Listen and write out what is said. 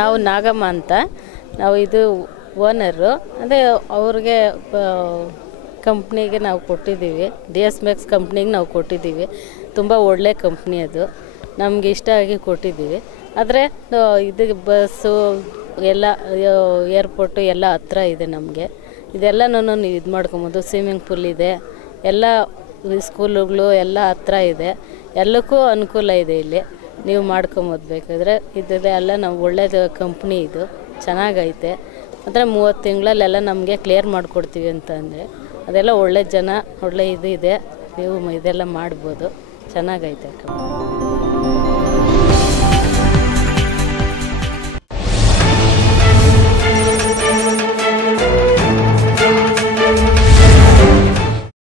ನಾವು ನಾಗಮ್ಮ ಅಂತ, ನಾವು ಇದು ಓನರು. ಅದೇ ಅವ್ರಿಗೆ ಕಂಪ್ನಿಗೆ ನಾವು ಕೊಟ್ಟಿದ್ದೀವಿ, DS Max ಕಂಪ್ನಿಗೆ ನಾವು ಕೊಟ್ಟಿದ್ದೀವಿ. ತುಂಬ ಒಳ್ಳೆ ಕಂಪ್ನಿ ಅದು, ನಮಗೆ ಇಷ್ಟ ಆಗಿ ಕೊಟ್ಟಿದ್ದೀವಿ. ಆದರೆ ಇದು ಬಸ್ಸು ಎಲ್ಲ ಏರ್ಪೋರ್ಟು ಎಲ್ಲ ಹತ್ರ ಇದೆ ನಮಗೆ. ಇದೆಲ್ಲನೂ ನೀವು ಇದು ಮಾಡ್ಕೊಬೋದು. ಸ್ವಿಮ್ಮಿಂಗ್ ಪೂಲ್ ಇದೆ, ಎಲ್ಲ ಸ್ಕೂಲುಗಳು ಎಲ್ಲ ಹತ್ರ ಇದೆ, ಎಲ್ಲಕ್ಕೂ ಅನುಕೂಲ ಇದೆ ಇಲ್ಲಿ. ನೀವು ಮಾಡ್ಕೊಬೋದು ಬೇಕಾದರೆ. ಇದೆಲ್ಲ ನಾವು ಒಳ್ಳೆಯದು ಕಂಪ್ನಿ, ಇದು ಚೆನ್ನಾಗೈತೆ. ಅಂದರೆ 30 ತಿಂಗಳಲ್ಲೆಲ್ಲ ನಮಗೆ ಕ್ಲಿಯರ್ ಮಾಡಿಕೊಡ್ತೀವಿ ಅಂತಂದರೆ ಅದೆಲ್ಲ ಒಳ್ಳೆ ಜನ, ಒಳ್ಳೆ ಇದು ಇದೆ. ನೀವು ಇದೆಲ್ಲ ಮಾಡ್ಬೋದು, ಚೆನ್ನಾಗೈತೆ.